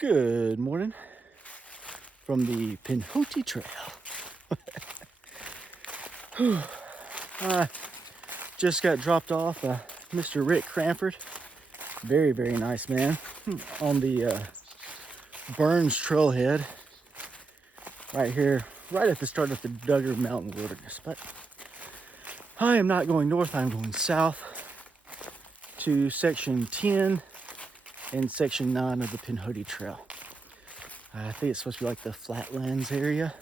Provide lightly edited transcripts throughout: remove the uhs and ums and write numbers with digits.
Good morning from the Pinhoti Trail. I just got dropped off by Mr. Rick Cranford. Very, very nice man. On the Burns Trailhead. Right here, right at the start of the Duggar Mountain Wilderness. But I am not going north, I'm going south to section 10 and section 9 of the Pinhoti Trail. I think it's supposed to be like the Flatlands area.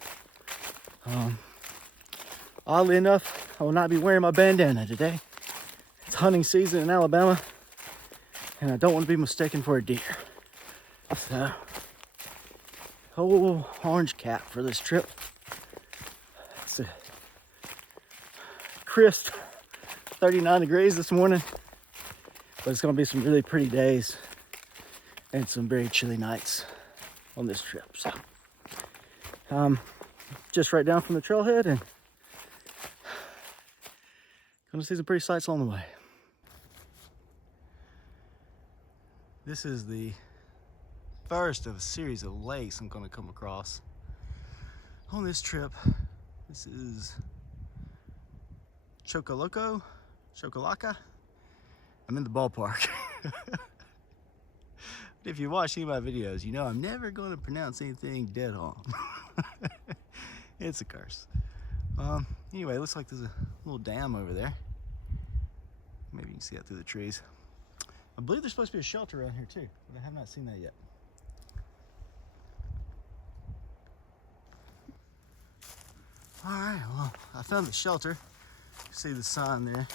Oddly enough, I will not be wearing my bandana today. It's hunting season in Alabama, and I don't want to be mistaken for a deer. So, whole orange cap for this trip. It's a crisp 39 degrees this morning, but it's going to be some really pretty days and some very chilly nights on this trip. So, just right down from the trailhead and gonna see some pretty sights along the way. This is the first of a series of lakes I'm gonna come across on this trip. This is Chocolaka. I'm in the ballpark. If you watch any of my videos, you know I'm never going to pronounce anything dead on. It's a curse. Anyway, it looks like there's a little dam over there. Maybe you can see that through the trees. I believe there's supposed to be a shelter around here too, but I have not seen that yet. All right, well, I found the shelter. You see the sign there.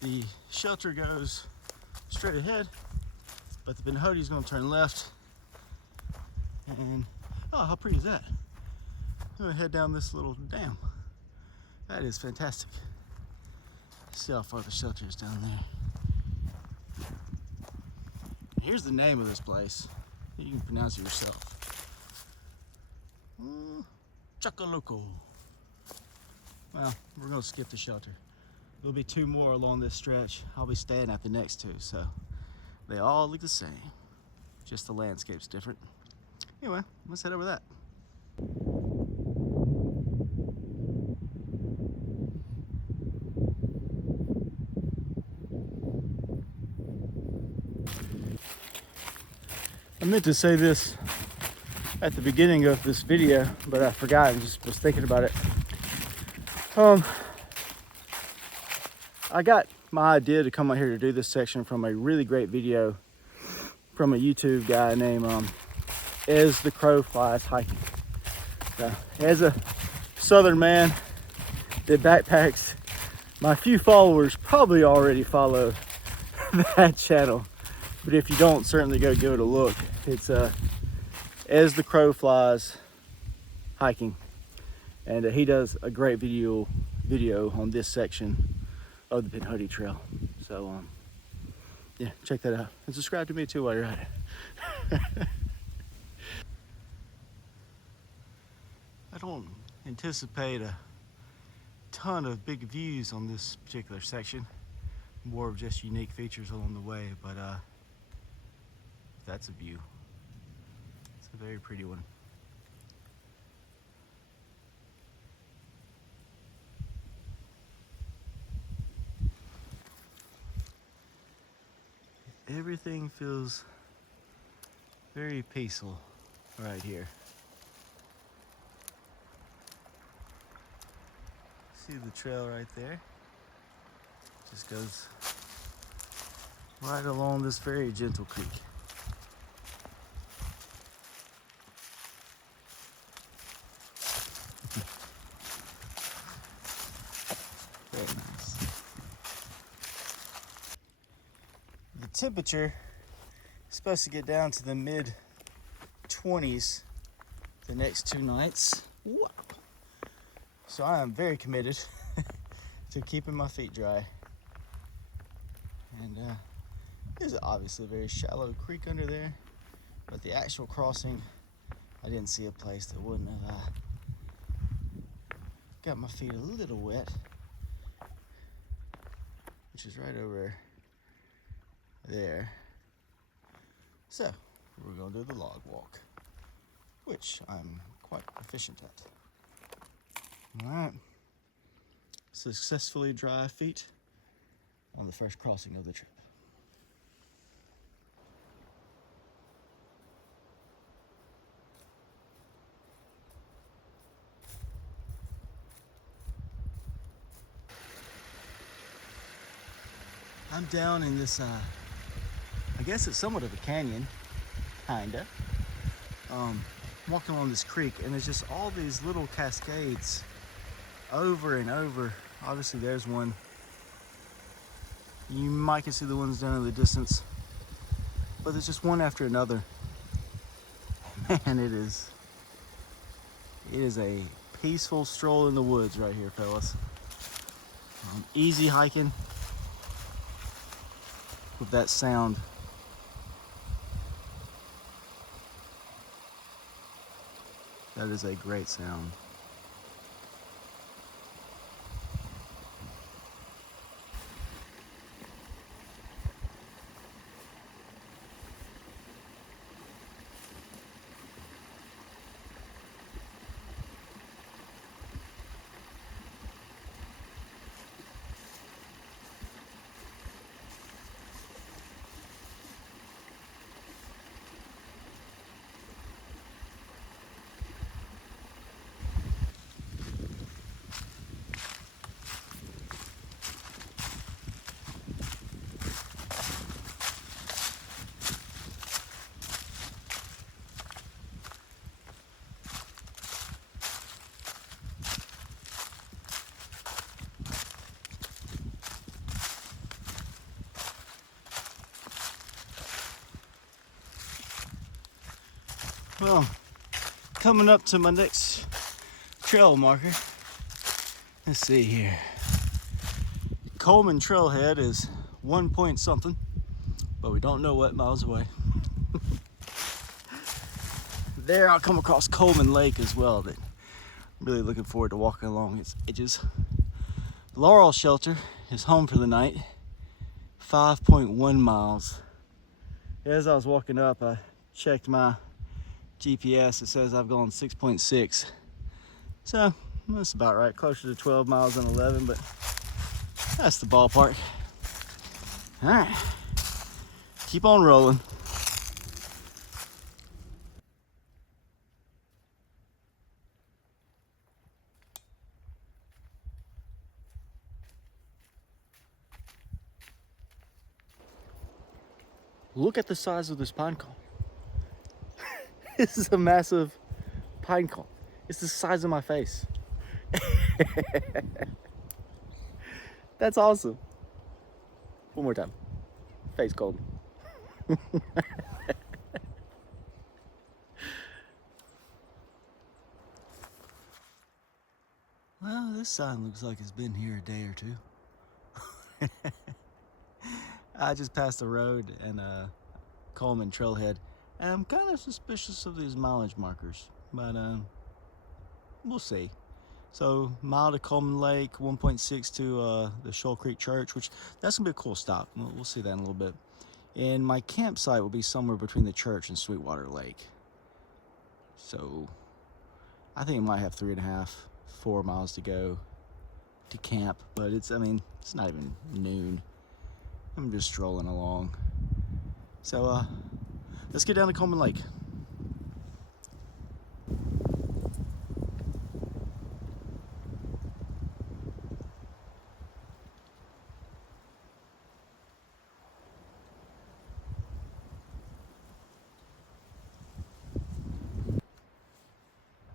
The shelter goes straight ahead, but the Pinhoti is going to turn left. And oh, how pretty is that? I'm going to head down this little dam. That is fantastic. See how far the shelter is down there. Here's the name of this place. You can pronounce it yourself. Chocolaka. Well, we're going to skip the shelter. There'll be two more along this stretch. I'll be staying at the next two, so they all look the same. Just the landscape's different. Anyway, let's head over that. I meant to say this at the beginning of this video, but I forgot and just was thinking about it. I got my idea to come out here to do this section from a really great video from a YouTube guy named As the Crow Flies Hiking. So, as a southern man that backpacks, my few followers probably already follow that channel. But if you don't, certainly go give it a look. It's As the Crow Flies Hiking. And he does a great video on this section of the Pinhoti Trail. So, yeah, check that out. And subscribe to me too while you're at it. I don't anticipate a ton of big views on this particular section. More of just unique features along the way, but that's a view. It's a very pretty one. Everything feels very peaceful right here. See the trail right there? Just goes right along this very gentle creek. Very nice. The temperature is supposed to get down to the mid-20s the next 2 nights. Whoa. So I am very committed to keeping my feet dry. And there's obviously a very shallow creek under there, but the actual crossing, I didn't see a place that wouldn't have got my feet a little wet, which is right over there. So We're going to do the log walk, which I'm quite efficient at. All right. Successfully dry feet on the first crossing of the trip. I'm down in this, I guess it's somewhat of a canyon, kinda. Walking along this creek, and there's just all these little cascades over and over. Obviously there's one. You might can see the ones down in the distance, but there's just one after another. Man, it is a peaceful stroll in the woods right here, fellas. Easy hiking with that sound. That is a great sound. Well, coming up to my next trail marker. Let's see here. Coleman Trailhead is 1 point something, but we don't know what miles away. There I'll come across Coleman Lake as well that I'm really looking forward to walking along its edges. Laurel shelter is home for the night. 5.1 miles. As I was walking up, I checked my GPS. It says I've gone 6.6. So that's about right. Closer to 12 miles than 11, but that's the ballpark. All right, keep on rolling. Look at the size of this pine cone. This is a massive pine cone. It's the size of my face. That's awesome. One more time. Face cold. Well, this sign looks like it's been here a day or two. I just passed the road and Coleman Trailhead, and I'm kind of suspicious of these mileage markers, but we'll see. So mile to Coleman Lake, 1.6 to the Shoal Creek Church, which that's gonna be a cool stop. We'll see that in a little bit. And my campsite will be somewhere between the church and Sweetwater Lake. So I think it might have 3.5, 4 miles to go to camp, but it's not even noon. I'm just strolling along. So let's get down to Coleman Lake.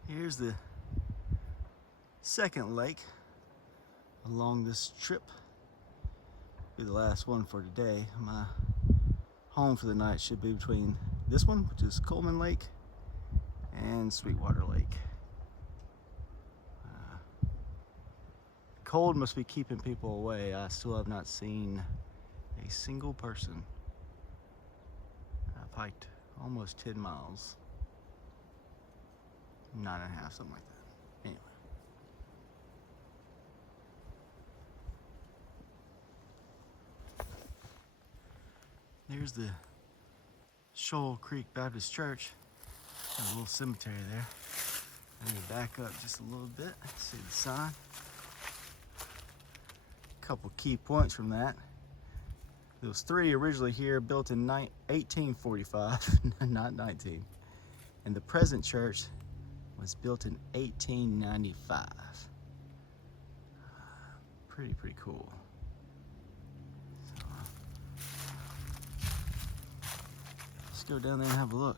Here's the second lake along this trip. Be the last one for today. My home for the night should be between this one, which is Coleman Lake, and Sweetwater Lake. Cold must be keeping people away. I still have not seen a single person. I've hiked almost 10 miles. 9.5, something like that. Anyway. There's the Shoal Creek Baptist Church. Got a little cemetery there. I'm gonna back up just a little bit, see the sign. A couple key points from that. There was 3 originally here, built in 1845, not 19. And the present church was built in 1895. Pretty cool. So, let's go down there and have a look.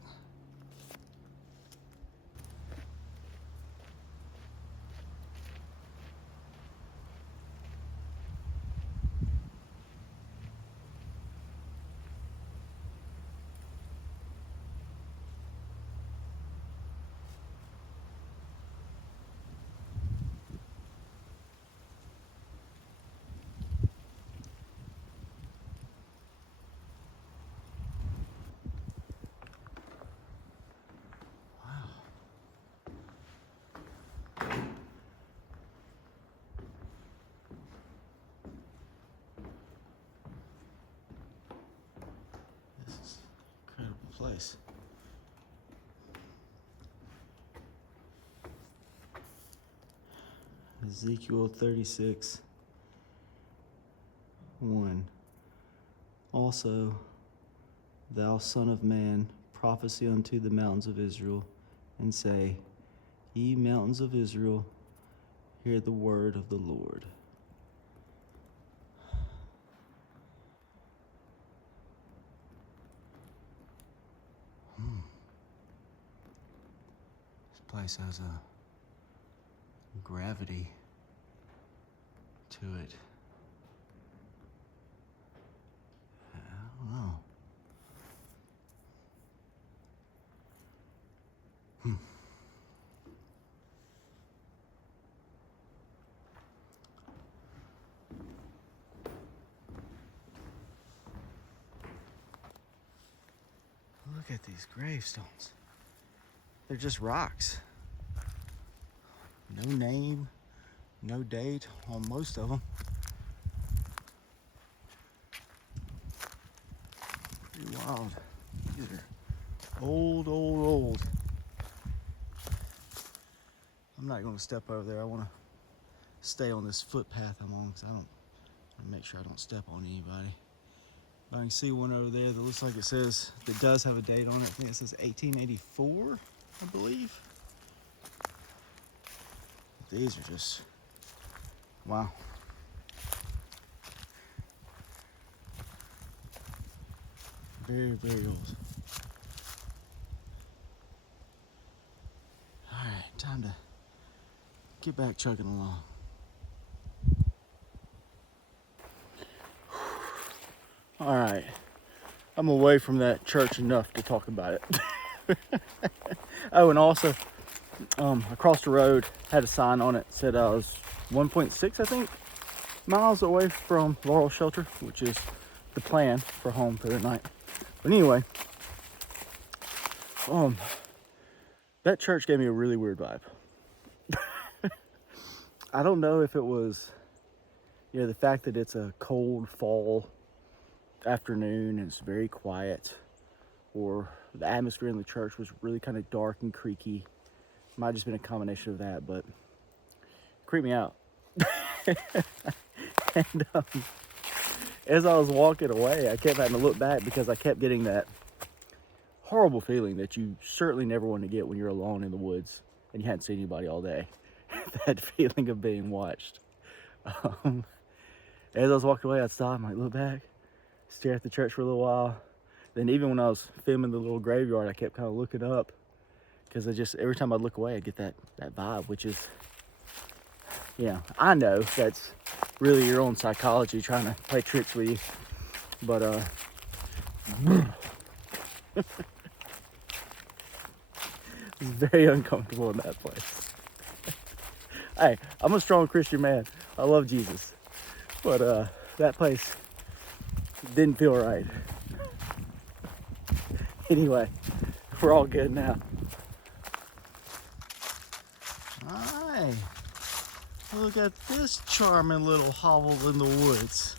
Place. Ezekiel 36:1. Also, thou son of man, prophesy unto the mountains of Israel, and say, Ye mountains of Israel, hear the word of the Lord. This place has a gravity to it. I don't know. Look at these gravestones. They're just rocks. No name, no date on most of them. Pretty wild. These are old. I'm not going to step over there. I want to stay on this footpath I'm on because I want to make sure I don't step on anybody. I can see one over there that looks like it says, that does have a date on it. I think it says 1884, I believe. These are just, wow. Very old. All right, time to get back chugging along. All right, I'm away from that church enough to talk about it. Oh, and also, across the road had a sign on it, said I was 1.6, I think, miles away from Laurel shelter, which is the plan for home for the night. But anyway, that church gave me a really weird vibe. I don't know if it was, the fact that it's a cold fall afternoon and it's very quiet, or the atmosphere in the church was really kind of dark and creaky. Might have just been a combination of that, but it creeped me out. And as I was walking away, I kept having to look back because I kept getting that horrible feeling that you certainly never want to get when you're alone in the woods and you hadn't seen anybody all day. That feeling of being watched. As I was walking away, I'd stop and I'd look back, stare at the church for a little while. Then even when I was filming the little graveyard, I kept kind of looking up because every time I look away, I get that vibe, which is, I know that's really your own psychology trying to play tricks with you, but it's very uncomfortable in that place. Hey, I'm a strong Christian man. I love Jesus, but that place didn't feel right. Anyway, we're all good now. Hi, look at this charming little hovel in the woods.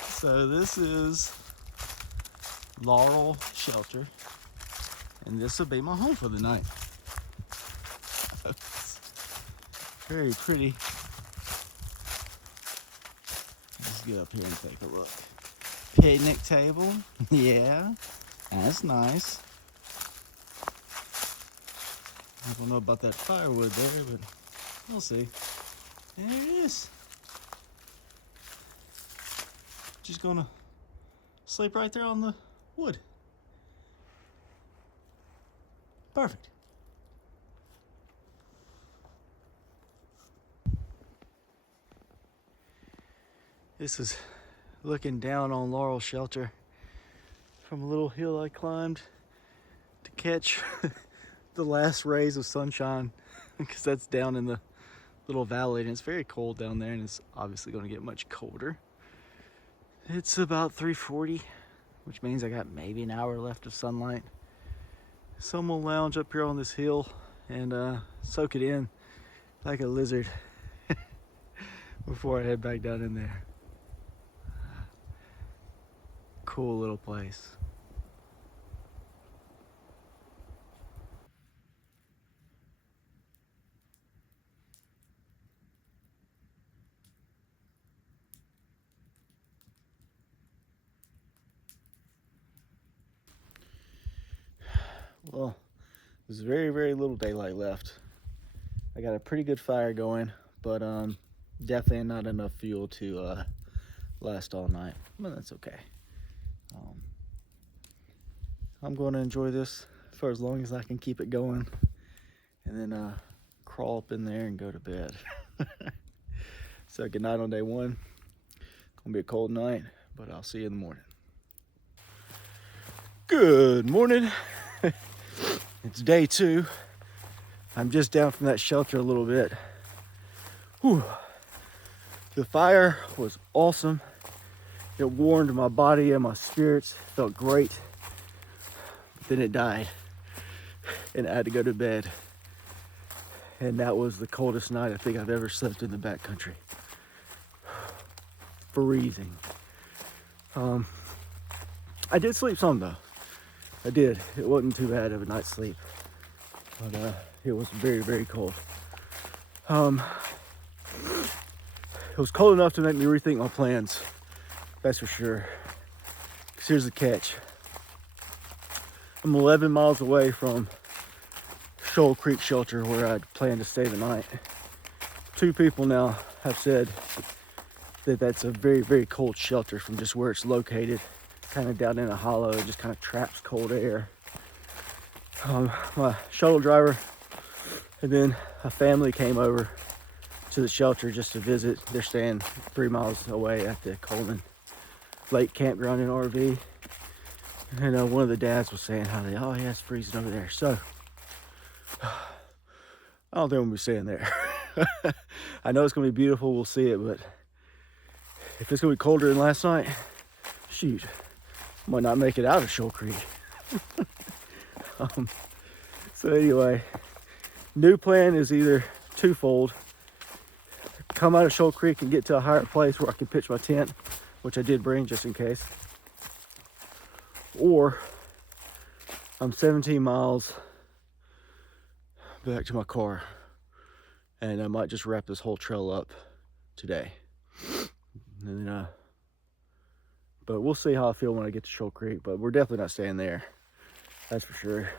So this is Laurel shelter, and this will be my home for the night. Very pretty. Let's get up here and take a look. Picnic table, yeah, that's nice. I don't know about that firewood there, but we'll see. And there it is. Just gonna sleep right there on the wood. Perfect. This is looking down on Laurel Shelter from a little hill I climbed to catch the last rays of sunshine, because that's down in the little valley and it's very cold down there, and it's obviously going to get much colder. It's about 3:40, which means I got maybe an hour left of sunlight. So I'm gonna lounge up here on this hill and soak it in like a lizard before I head back down in there. Cool little place. Well, there's very, very little daylight left. I got a pretty good fire going, but definitely not enough fuel to last all night, but that's okay. I'm going to enjoy this for as long as I can keep it going, and then crawl up in there and go to bed. So good night on day one. Gonna be a cold night, but I'll see you in the morning. Good morning. It's day two. I'm just down from that shelter a little bit. Whew. The fire was awesome. It warmed my body and my spirits. Felt great. But then it died, and I had to go to bed. And that was the coldest night I think I've ever slept in the backcountry. Freezing. I did sleep some though. I did. It wasn't too bad of a night's sleep, but it was very, very cold. It was cold enough to make me rethink my plans. That's for sure. 'Cause here's the catch. I'm 11 miles away from Shoal Creek Shelter, where I'd planned to stay the night. 2 people now have said that that's a very, very cold shelter from just where it's located, kind of down in a hollow. It just kind of traps cold air. My shuttle driver and then a family came over to the shelter just to visit. They're staying 3 miles away at the Coleman Lake campground in RV. And one of the dads was saying how yeah, it's freezing over there. So I don't think we'll be staying there. I know it's gonna be beautiful, we'll see it, but if it's gonna be colder than last night, shoot, might not make it out of Shoal Creek. So anyway, new plan is either twofold: come out of Shoal Creek and get to a higher place where I can pitch my tent, which I did bring just in case, or I'm 17 miles back to my car, and I might just wrap this whole trail up today. And then, but we'll see how I feel when I get to Shoal Creek. But we're definitely not staying there, that's for sure.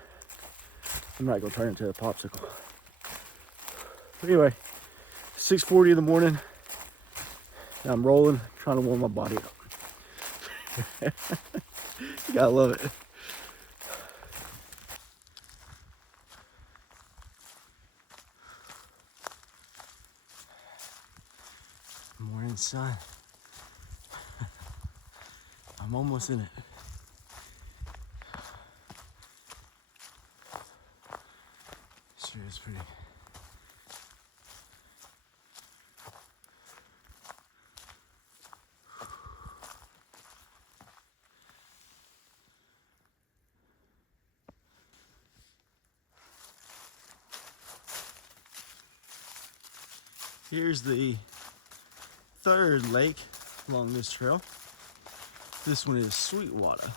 I'm not gonna turn into a popsicle. But anyway, 6:40 in the morning, and I'm rolling, trying to warm my body up. You gotta love it. Morning sun. I'm almost in it. Sure is pretty. Here's the third lake along this trail. This one is Sweetwater.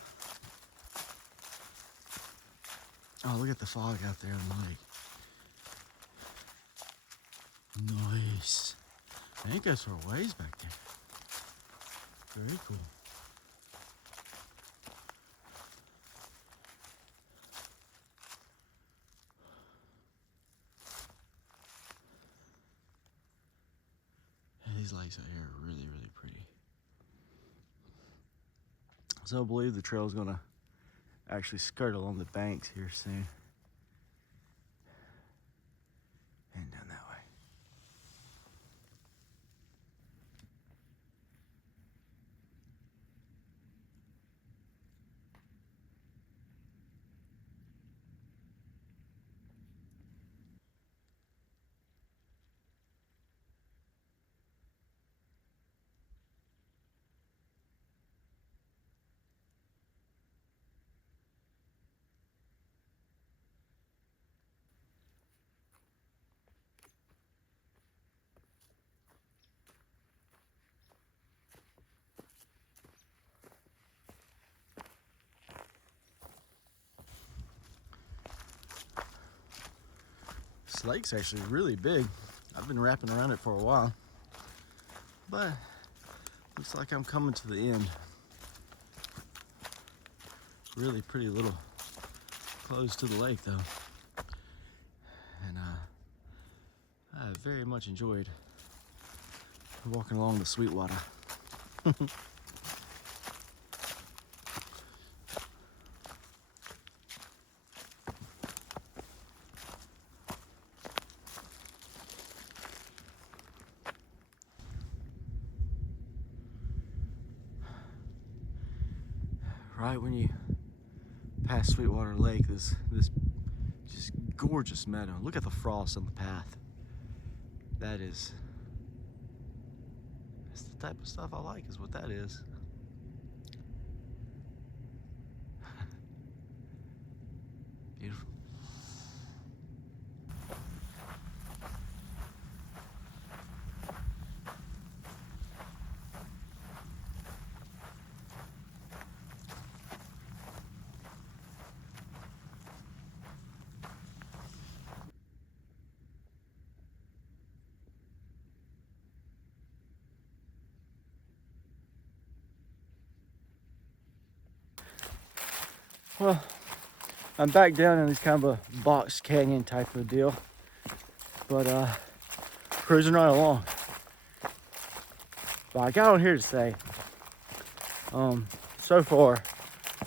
Oh, look at the fog out there on the lake. Nice. I think that's for a ways back there. Very cool. These lakes out here are really, really pretty. So I believe the trail is going to actually skirt along the banks here soon. And down that way. This lake's actually really big. I've been wrapping around it for a while, but looks like I'm coming to the end. Really pretty little close to the lake though. And I very much enjoyed walking along the Sweetwater. Right when you pass Sweetwater Lake, this just gorgeous meadow. Look at the frost on the path. That's the type of stuff I like, is what that is. Beautiful. Well, I'm back down in this kind of a box canyon type of deal, but cruising right along. But I got on here to say, so far,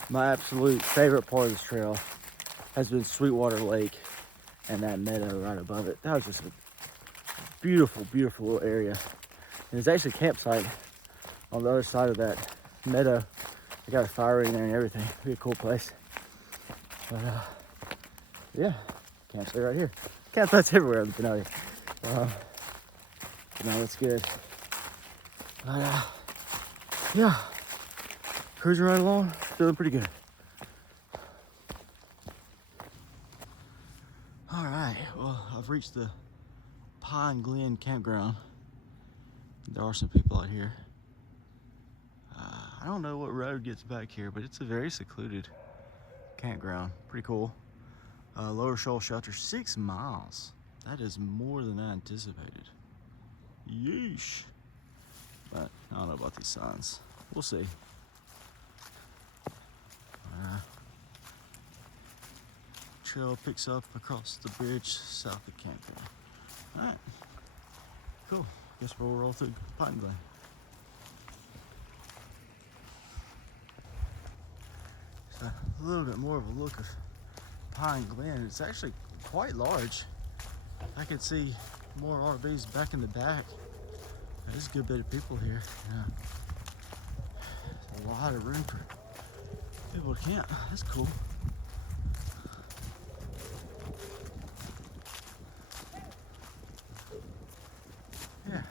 my absolute favorite part of this trail has been Sweetwater Lake and that meadow right above it. That was just a beautiful, beautiful little area. And there's actually a campsite on the other side of that meadow. I got a fire in there and everything. It'd be a cool place. But yeah, campsite right here. Campsites everywhere in Pinhoti. No, that's good. But yeah, cruising right along, feeling pretty good. All right, well, I've reached the Glen campground. There are some people out here. I don't know what road gets back here, but it's a very secluded campground. Pretty cool. Lower Shoal Shelter, 6 miles. That is more than I anticipated. Yeesh. But I don't know about these signs. We'll see. Trail picks up across the bridge south of campground. All right. Cool. Guess we'll roll through Pine Glen. So a little bit more of a look of Pine Glen. It's actually quite large. I can see more RVs back in the back. There's a good bit of people here. Yeah. There's a lot of room for people to camp. That's cool. Yeah.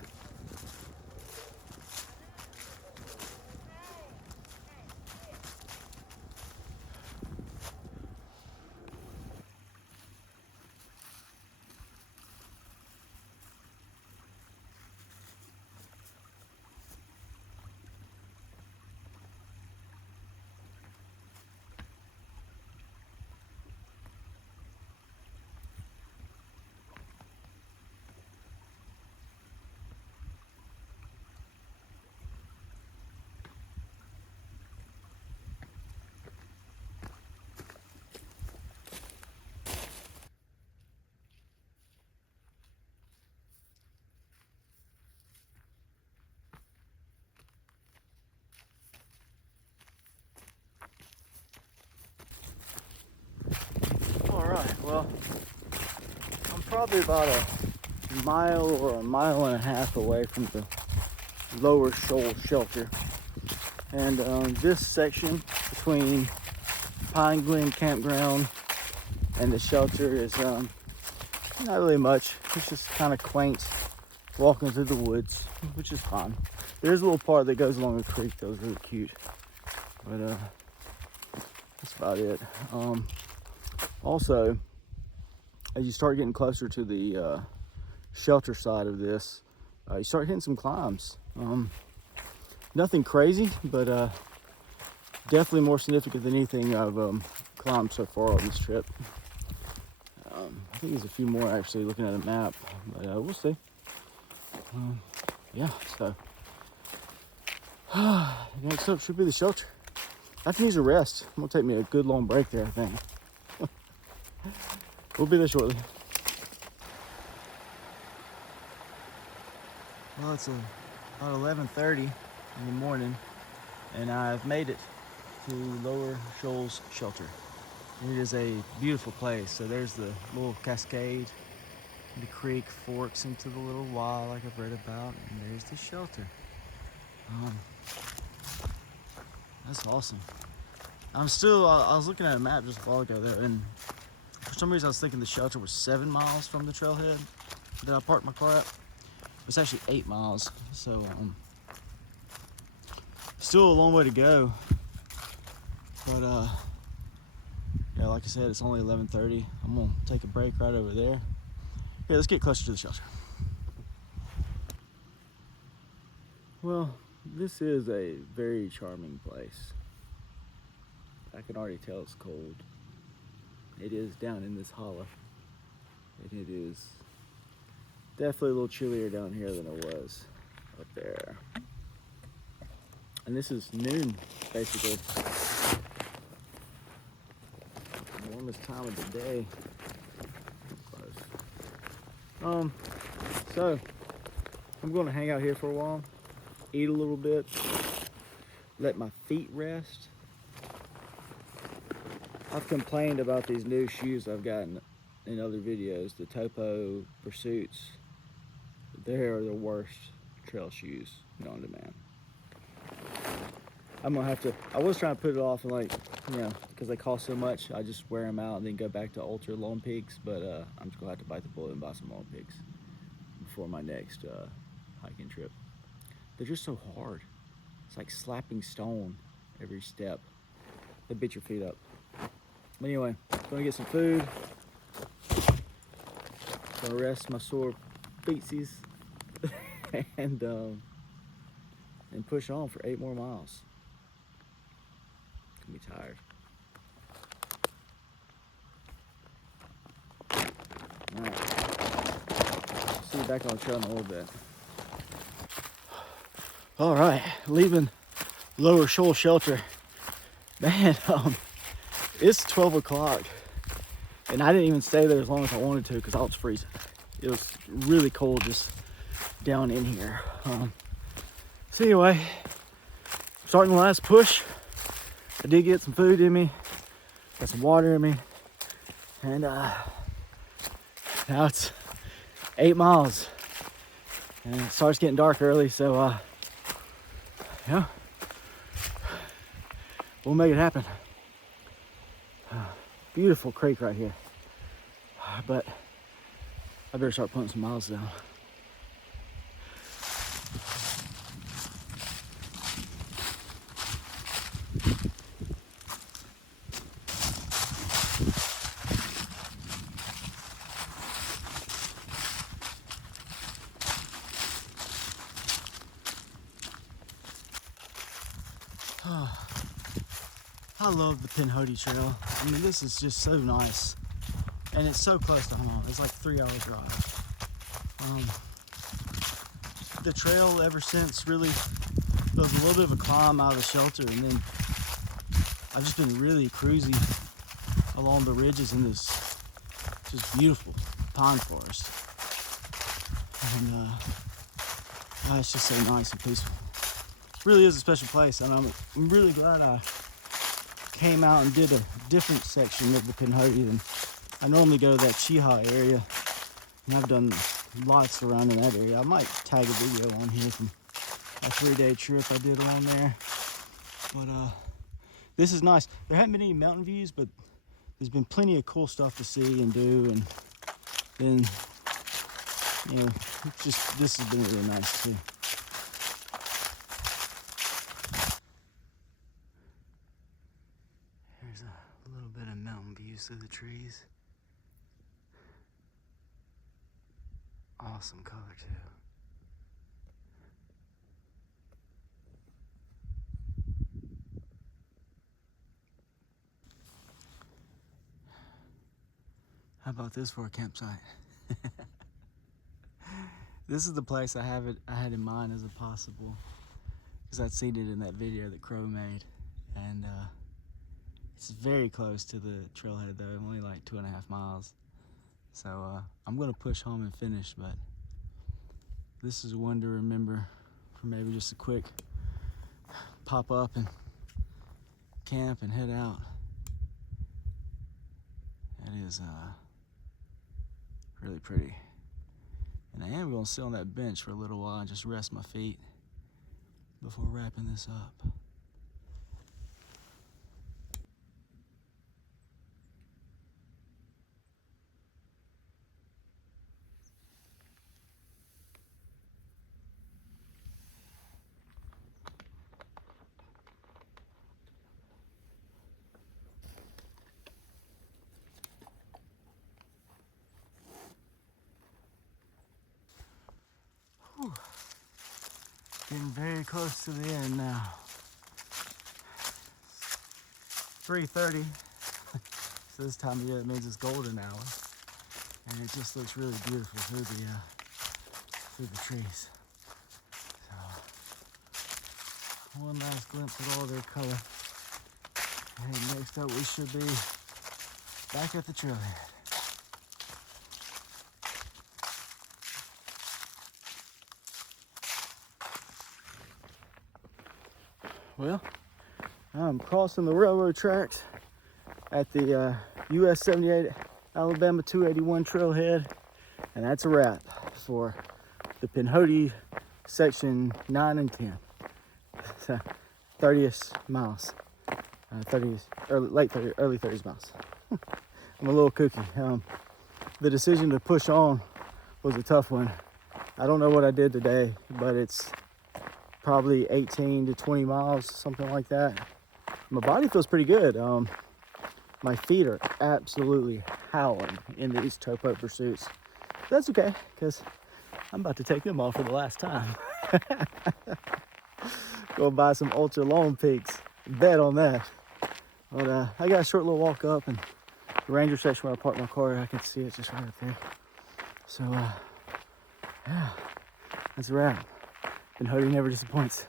Well, I'm probably about a mile or a mile and a half away from the lower shoal shelter. And this section between Pine Glen Campground and the shelter is not really much. It's just kind of quaint walking through the woods, which is fine. There's a little part that goes along a creek that was really cute, but that's about it. Also, as you start getting closer to the shelter side of this, you start hitting some climbs. Nothing crazy, but definitely more significant than anything I've climbed so far on this trip. I think there's a few more actually looking at a map, but we'll see. Yeah, so next up should be the shelter. I can use a rest. I'm gonna take me a good long break there, I think. We'll be there shortly. Well, it's about 11:30 in the morning, and I've made it to Lower Shoals Shelter. It is a beautiful place. So there's the little cascade. The creek forks into the little Y like I've read about, and there's the shelter. That's awesome. I was looking at a map just a while ago there, and for some reason I was thinking the shelter was 7 miles from the trailhead that I parked my car at. It's actually 8 miles, so still a long way to go. But yeah, like I said, it's only 11:30. I'm gonna take a break right over there. Yeah, let's get closer to the shelter. Well, this is a very charming place. I can already tell it's cold. It is down in this hollow, and it is definitely a little chillier down here than it was up there. And this is noon, basically. The warmest time of the day. So I'm going to hang out here for a while, eat a little bit, let my feet rest. I've complained about these new shoes I've gotten in other videos, the Topo Pursuits. They're the worst trail shoes known to man. I'm gonna have to, I was trying to put it off and because they cost so much, I just wear them out and then go back to Ultra Lone Peaks, but I'm just gonna have to bite the bullet and buy some Lone Peaks before my next hiking trip. They're just so hard. It's like slapping stone every step. They beat your feet up. But anyway, gonna get some food. Gonna rest my sore feetsies and push on for 8 more miles. Gonna be tired. All right. See you back on the trail in a little bit. All right, leaving Lower Shoal Shelter. Man, it's 12 o'clock, and I didn't even stay there as long as I wanted to because I was freezing. It was really cold just down in here. So anyway, starting the last push. I did get some food in me, got some water in me, and now it's 8 miles, and it starts getting dark early, so yeah, we'll make it happen. Beautiful creek right here, but I better start putting some miles down. I love the Pinhoti Trail. I mean, this is just so nice. And it's so close to home. It's like 3 hour drive. The trail ever since really was a little bit of a climb out of the shelter, and then I've just been really cruising along the ridges in this just beautiful pine forest. And it's just so nice and peaceful. It really is a special place, and I'm really glad I came out and did a different section of the Pinhoti than I normally go to that Chiha area, and I've done lots around in that area. I might tag a video on here from a 3-day trip I did along there. But this is nice. There haven't been any mountain views, but there's been plenty of cool stuff to see and do, and then, you know, just this has been really nice too. There's a little bit of mountain views through the trees. Awesome color too. How about this for a campsite? This is the place I had in mind as a possible, because I'd seen it in that video that Crow made, and it's very close to the trailhead though, only like 2.5 miles. So I'm gonna push home and finish, but this is one to remember for maybe just a quick pop up and camp and head out. It is really pretty. And I am gonna sit on that bench for a little while and just rest my feet before wrapping this up. Whew. Getting very close to the end now. 3:30. So this time of year, it means it's golden hour, and it just looks really beautiful through the trees. So one last glimpse at all their color. And next up, we should be back at the trailhead. Well, I'm crossing the railroad tracks at the US 78 Alabama 281 trailhead, and that's a wrap for the Pinhoti section 9 and 10. So 30th miles, early 30s miles. I'm a little kooky. The decision to push on was a tough one. I don't know what I did today, but it's probably 18 to 20 miles, something like that. My body feels pretty good. My feet are absolutely howling in these topo pursuits. That's okay, because I'm about to take them off for the last time. Go buy some ultra long peaks. Bet on that. But I got a short little walk up, and the ranger section where I parked my car, I can see it just right up there. So yeah, that's a wrap. Pinhoti never disappoints.